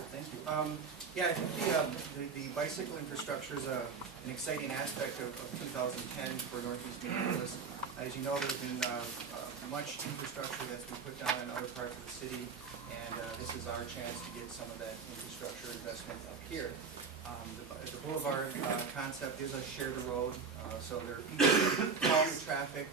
Sure, thank you. Yeah, I think the bicycle infrastructure is an exciting aspect of 2010 for Northeast Minneapolis. As you know, there's been much infrastructure that's been put down in other parts of the city, and this is our chance to get some of that infrastructure investment up here. The boulevard concept is a share the road, so there are people calm the traffic,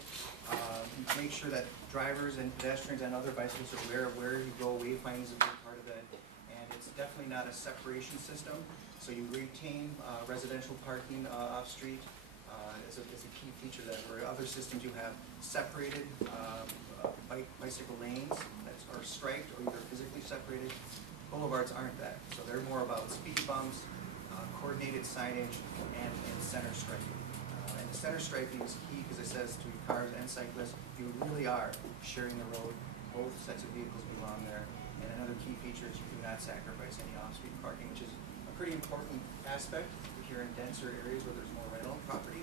make sure that drivers and pedestrians and other bicyclists are aware of where you go. Wayfinding is a big part of that, and it's definitely not a separation system, so you retain residential parking off-street as a key feature of that, where other systems you have separated bicycle lanes that are striped or either physically separated. Boulevards aren't that, so they're more about speed bumps, coordinated signage, and center striping. And center striping is key because it says to cars and cyclists, you really are sharing the road. Both sets of vehicles belong there. And another key feature is you do not sacrifice any off-street parking, which is a pretty important aspect if you're in denser areas where there's more rental property.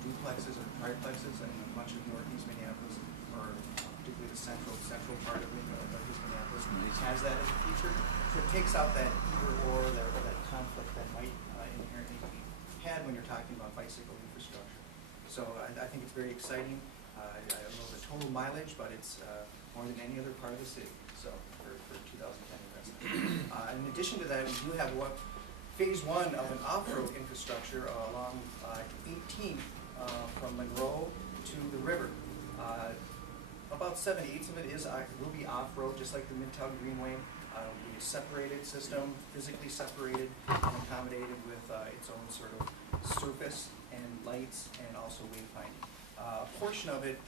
Duplexes or triplexes, and much of Northeast Minneapolis, or particularly the central part of Northeast Minneapolis, has that as a feature. So it takes out that either or, that conflict that might inherently be had when you're talking about bicycle infrastructure. So I think it's very exciting. I don't know the total mileage, but it's more than any other part of the city. So for 2010 investment. In addition to that, we do have phase one of an off-road infrastructure along 18th from Monroe to the river. About 7/8 of it will be off-road, just like the Midtown Greenway. It'll be a separated system, physically separated and accommodated with its own sort of surface and lights and also wayfinding. A portion of it,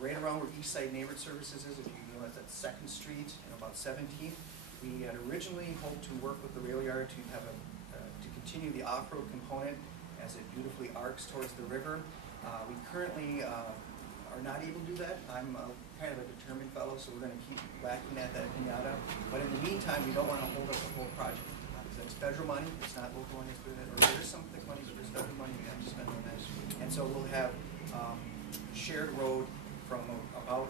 right around where East Side Neighborhood Services is, if you know that's at 2nd Street and about 17th, we had originally hoped to work with the rail yard to have to continue the off-road component as it beautifully arcs towards the river. We currently are not able to do that. I'm kind of a determined fellow, so we're going to keep whacking at that pinata. But in the meantime, we don't want to hold up the whole project. Because that's federal money, it's not local money, or there's some thick money, but there's federal money we have to spend on that. And so we'll have shared road from about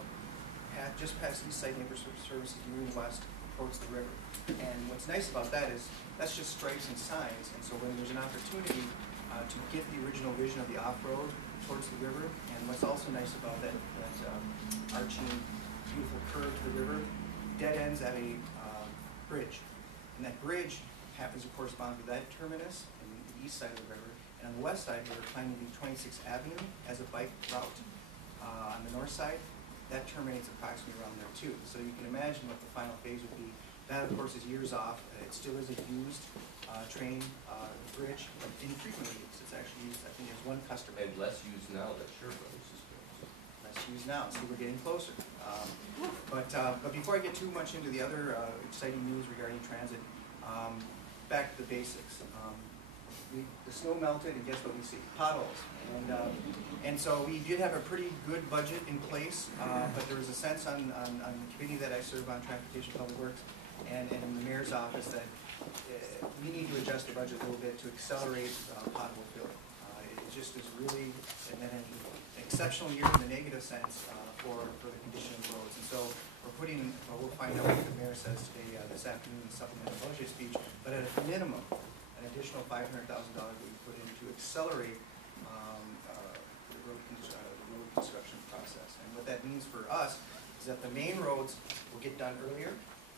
just past East Side Neighborhood Services moving west towards the river. And what's nice about that is that's just stripes and signs, and so when there's an opportunity to get the original vision of the off-road towards the river, and what's also nice about that arching, beautiful curve to the river, dead ends at a bridge. And that bridge happens to correspond with that terminus in the east side of the river, and on the west side, we're planning to do 26th Avenue as a bike route. On the north side, that terminates approximately around there too. So you can imagine what the final phase would be. That, of course, is years off. It still is a used train bridge, but infrequently used. It's actually used, I think, as one customer. And less used now than Sherbrooke is. Less used now, so we're getting closer. But before I get too much into the other exciting news regarding transit, back to the basics. The snow melted, and guess what we see? Potholes. And so we did have a pretty good budget in place, but there was a sense on the committee that I serve on, Transportation Public Works, and in the mayor's office, that we need to adjust the budget a little bit to accelerate pothole filling. It just is really an exceptional year in the negative sense for the condition of roads. And so we're putting, we'll find out what the mayor says today, this afternoon in the supplemental budget speech, but at a minimum, an additional $500,000 we put in to accelerate the road construction process. And what that means for us is that the main roads will get done earlier,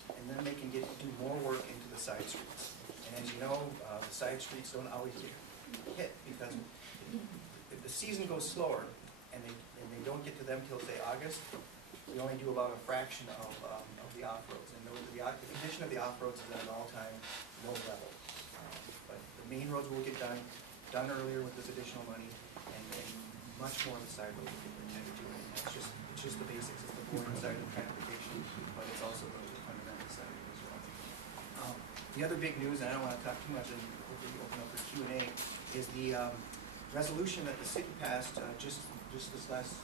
and then they can do more work into the side streets. And as you know, the side streets don't always get hit because if the season goes slower and they don't get to them till say August, we only do about a fraction of the off-roads. And the condition of the off-roads is at an all-time low level. But the main roads will get done earlier with this additional money, and much more of the side roads will get intended to. And it's just the basics. It's the boring side of transportation, but it's also the fundamental side of it as well. The other big news, and I don't want to talk too much, and hopefully you open up for Q&A, is the resolution that the city passed just this last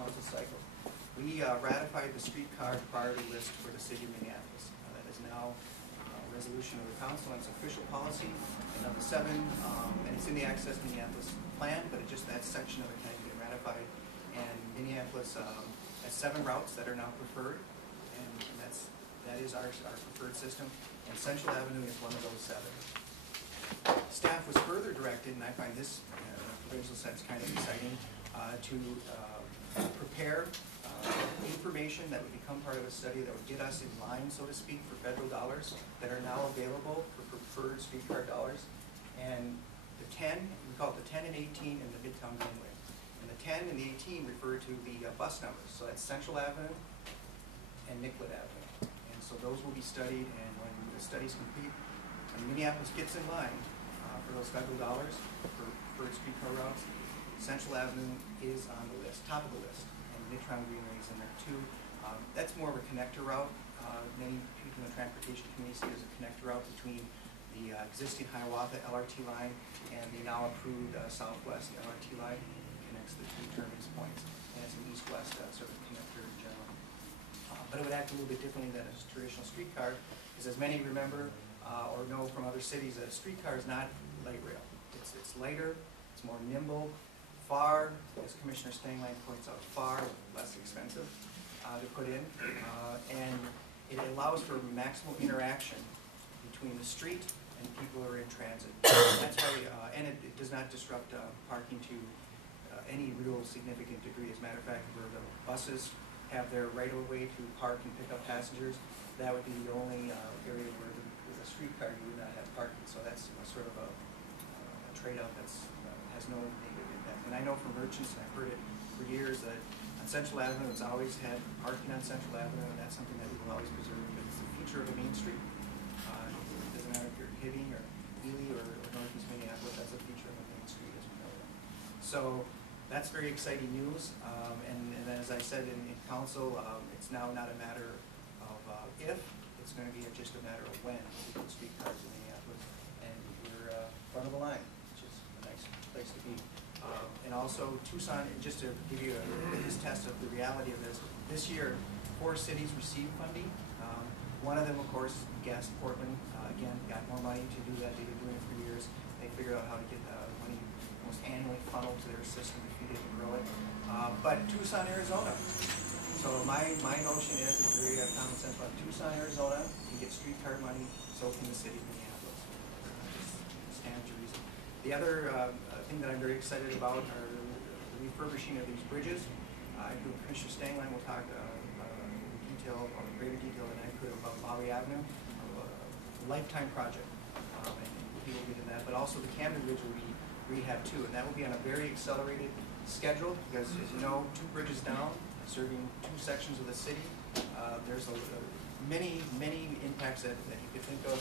council cycle. We ratified the streetcar priority list for the city of Minneapolis. That is now a resolution of the council, and it's official policy. And of the 7, and it's in the Access Minneapolis plan, but that section of it can get ratified. And Minneapolis has 7 routes that are now preferred, and that is our preferred system. and Central Avenue is one of those 7. Staff was further directed, and I find this in a provincial sense kind of exciting, to prepare information that would become part of a study that would get us in line, so to speak, for federal dollars that are now available for preferred streetcar dollars. And the 10, we call it the 10 and 18 in the Midtown Greenway. And the 10 and the 18 refer to the bus numbers. So that's Central Avenue and Nicollet Avenue. And so those will be studied, and when the study's complete, when Minneapolis gets in line for those federal dollars for preferred streetcar routes, Central Avenue is on the list, top of the list. Midtown Greenway is in there too. That's more of a connector route. Many people in the transportation community see it as a connector route between the existing Hiawatha LRT line and the now approved Southwest LRT line. It connects the 2 terminus points, and it's an east-west sort of connector in general. But it would act a little bit differently than a traditional streetcar, because as many remember or know from other cities, a streetcar is not light rail. It's lighter, it's more nimble, far, as Commissioner Stangline points out, far less expensive to put in, and it allows for maximal interaction between the street and people who are in transit. That's why, and it does not disrupt parking to any real significant degree. As a matter of fact, where the buses have their right-of-way to park and pick up passengers, that would be the only area where with a streetcar you would not have parking. So that's sort of a trade-off that's has no negative impact. And I know from merchants, and I've heard it for years, that on Central Avenue, it's always had parking on Central Avenue, and that's something that we will always preserve, but it's the feature of a main street. It doesn't matter if you're Hibbing or Ely or Northeast Minneapolis, that's a feature of a main street, as we know that. So that's very exciting news, and as I said in council, it's now not a matter of if, it's going to be just a matter of when we put streetcars in Minneapolis, and we're front of the line, which is a nice place to be. And also Tucson, just to give you a litmus test of the reality of this year, 4 cities received funding. One of them, of course, Gas Portland, again, got more money to do that. They've been doing it for years. They figured out how to get money almost annually funneled to their system to feed it and grow it. But Tucson, Arizona. So my notion is, if we have common sense about Tucson, Arizona, you get streetcar money, so can the city of Minneapolis. Just stands to reason. The other thing that I'm very excited about are the refurbishing of these bridges. I think Commissioner Stangline will talk in detail, or greater detail than I could, about Bowie Avenue, a lifetime project, and he will get into that. But also the Camden Bridge will be rehab too, and that will be on a very accelerated schedule, because as you know, 2 bridges down, serving 2 sections of the city. There's many impacts that you could think of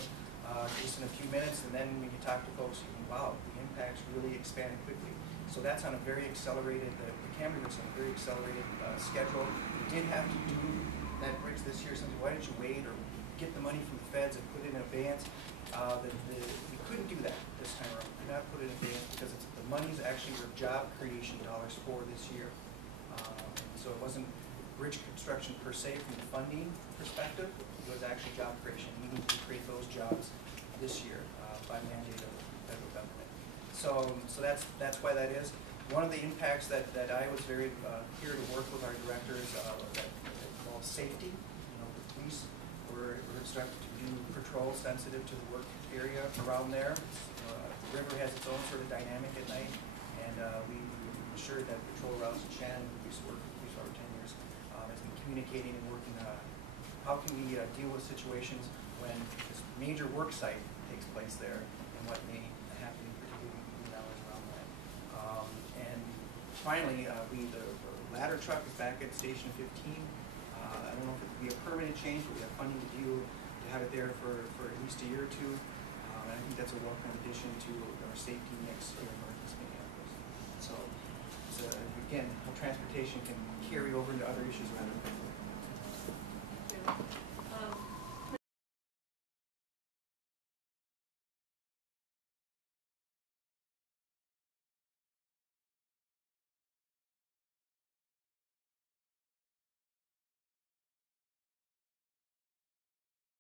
just in a few minutes, and then when you talk to folks, you can, wow, the impacts really expanded quickly. So that's on a very accelerated, the Camden Bridge on a very accelerated schedule. We did have to do that bridge this year. Something, why didn't you wait or get the money from the feds and put it in advance? We couldn't do that this time around. We could not put it in advance because the money's actually your job creation dollars for this year. So it wasn't bridge construction per se from the funding perspective. It was actually job creation. We need to create those jobs this year by mandate of the federal government. So that's why that is. One of the impacts that I was very here to work with our directors that involves safety. You know, the police were instructed to do patrol sensitive to the work area around there. The river has its own sort of dynamic at night, and we ensured that patrol routes in Shannon, police work for police over 10 years, has been communicating and working. How can we deal with situations when this major work site takes place there, and what may happen in particular hours around that. And finally, the ladder truck is back at Station 15. I don't know if it would be a permanent change, but we have funding to have it there for at least a year or 2. And I think that's a welcome addition to our safety mix here in Northeast Minneapolis. So again, how transportation can carry over into other issues rather quickly.